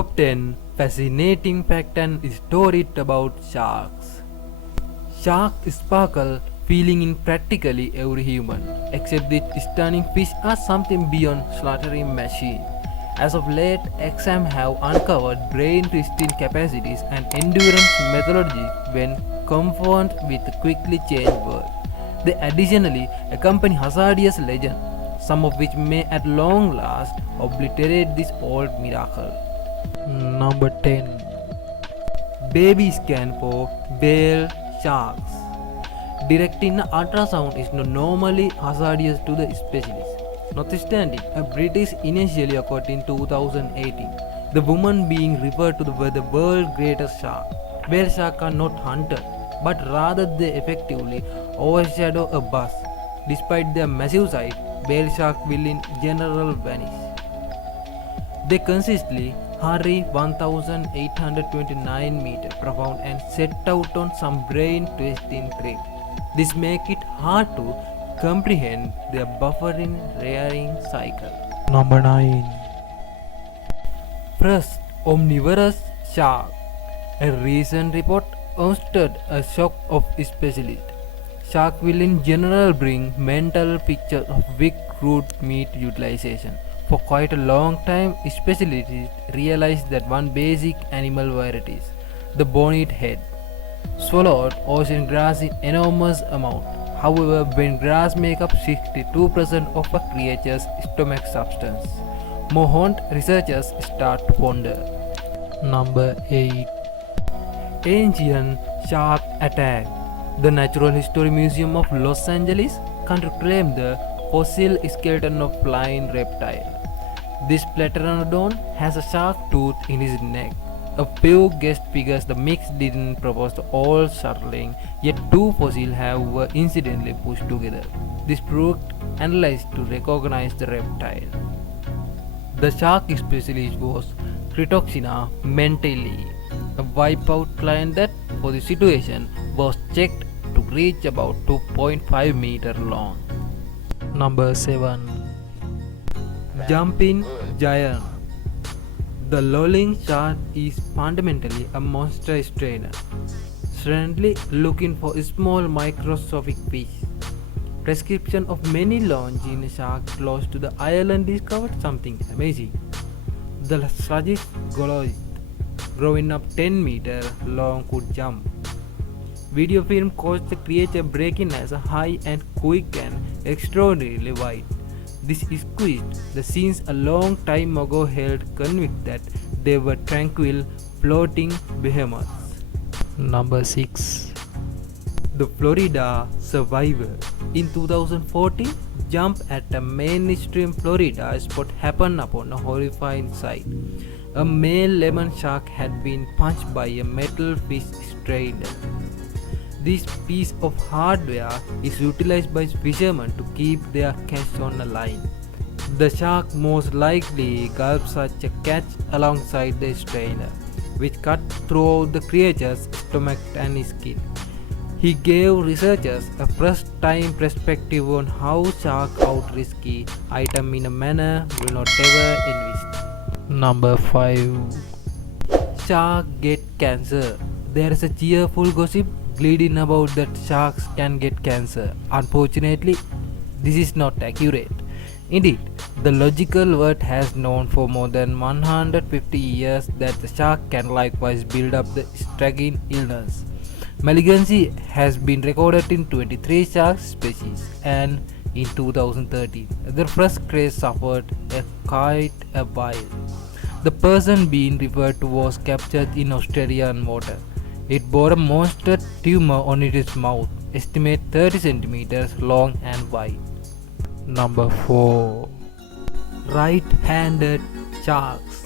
Top 10 Fascinating Fact and Story about Sharks. Sharks sparkle feeling in practically every human, except that stunning fish are something beyond slaughtering machine. As of late, exams have uncovered brain twisting capacities and endurance methodologies when confronted with a quickly changed world. They additionally accompany hazardous legends, some of which may at long last obliterate this old miracle. Number 10. Baby scan for whale sharks. Directing ultrasound is not normally hazardous to the specialist. Notwithstanding, a British initially occurred in 2018. The woman being referred to were the world's greatest shark. Whale sharks are not hunted, but rather they effectively overshadow a bus. Despite their massive size, whale sharks will in general vanish. They consistently hurry 1829 meters profound and set out on some brain twisting trip. This makes it hard to comprehend their buffering rearing cycle. Number 9. First omnivorous shark. A recent report ousted a shock of specialists. Shark will in general bring mental pictures of weak root meat utilization. For quite a long time, specialists realized that one basic animal varieties, the bonnet head, swallowed ocean grass in enormous amount. However, when grass make up 62% of a creature's stomach substance, more researchers start to wonder. Number 8. Ancient Shark Attack. The Natural History Museum of Los Angeles claimed the fossil skeleton of flying reptile. This Pteranodon has a shark tooth in his neck. A few guest figures the mix didn't propose the all circling, yet two fossils were incidentally pushed together. This proved analyzed to recognize the reptile. The shark specialist was Critoxina mentally, a wipeout client that, for the situation, was checked to reach about 2.5 meters long. Number 7. Jumping Giant. The lolling shark is fundamentally a monster strainer, strangely looking for small microscopic fish. Prescription of many longine sharks close to the island discovered something amazing. The sluggish goloid, growing up 10 meters long, could jump. Video film caused the creature breaking as a high and quick and extraordinarily wide. This squeezed the scenes a long time ago held convinced that they were tranquil, floating behemoths. Number 6. The Florida Survivor. In 2014, jump at a mainstream Florida spot happened upon a horrifying sight. A male lemon shark had been punched by a metal fish strainer. This piece of hardware is utilized by fishermen to keep their catch on a line. The shark most likely gulped such a catch alongside the strainer, which cut through the creature's stomach and skin. He gave researchers a first-time perspective on how sharks out risky item in a manner we not ever envisaged. Number 5. Shark get cancer. There is a cheerful gossip gliding about that sharks can get cancer. Unfortunately, this is not accurate. Indeed, the logical world has known for more than 150 years that the shark can likewise build up the striking illness. Malignancy has been recorded in 23 shark species, and in 2013, the first case suffered quite a while. The person being referred to was captured in Australian water. It bore a monster tumor on its mouth, estimated 30 centimeters long and wide. Number 4. Right-handed sharks.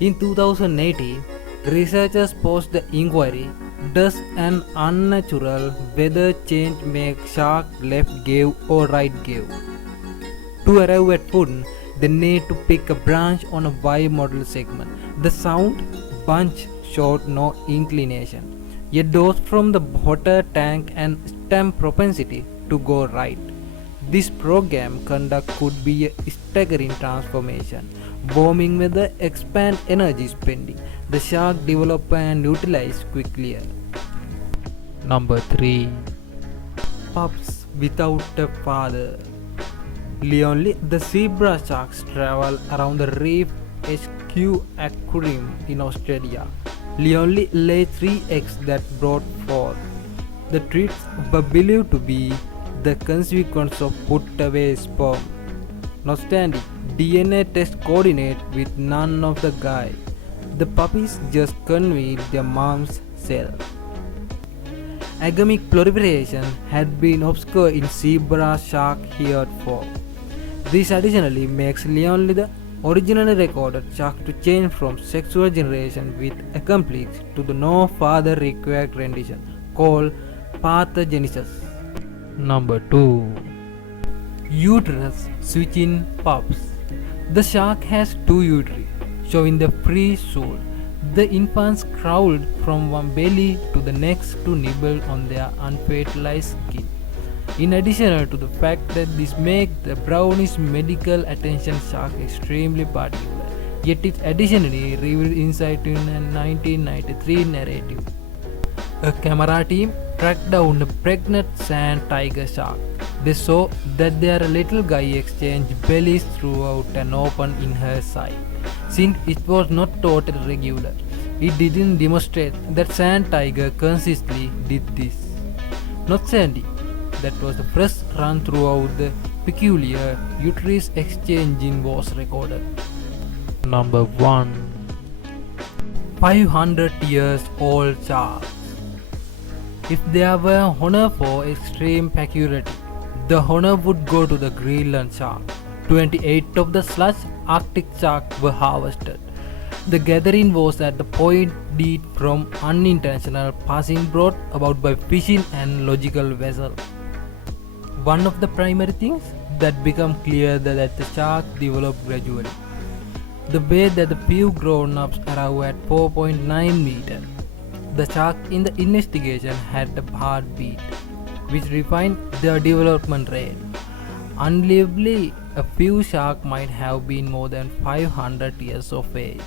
In 2018, researchers posed the inquiry, does an unnatural weather change make shark left gaze or right gaze? To arrive at food, they need to pick a branch on a Y model segment. The sound bunch showed no inclination. Yet those from the water tank and stem propensity to go right. This program conduct could be a staggering transformation. Warming weather expand energy spending. The shark develop and utilize quickly. Number 3. Pups without a father. Leonly, the zebra sharks travel around the Reef HQ Aquarium in Australia. Leonly lay 3 eggs that brought forth. The treats were believed to be the consequence of put away sperm. Notwithstanding, DNA tests coordinate with none of the guy. The puppies just conveyed their mom's cell. Agamic proliferation had been obscure in zebra shark heretofore. This additionally makes Leonly the originally recorded shark to change from sexual generation with accomplice to the no father required rendition called parthenogenesis. Number 2. Uterus switching pups. The shark has 2 uteri, showing the free soul. The infants crawled from one belly to the next to nibble on their unfertilized skin. In addition to the fact that this makes the brownish medical attention shark extremely particular, yet it additionally revealed insight in a 1993 narrative. A camera team tracked down a pregnant sand tiger shark. They saw that their little guy exchanged bellies throughout an open in her side. Since it was not totally regular, it didn't demonstrate that sand tiger consistently did this. Notwithstanding, that was the first run throughout the peculiar uterus exchanging was recorded. Number 1. 500 years old sharks. If there were honor for extreme peculiarity, the honor would go to the Greenland shark. 28 of the slush Arctic sharks were harvested. The gathering was at the point deed from unintentional passing brought about by fishing and logical vessel. One of the primary things that become clear that the shark developed gradually. The way that the few grown-ups arrive at 4.9 meters. The shark in the investigation had a heartbeat, which refined their development rate. Unbelievably, a few sharks might have been more than 500 years of age.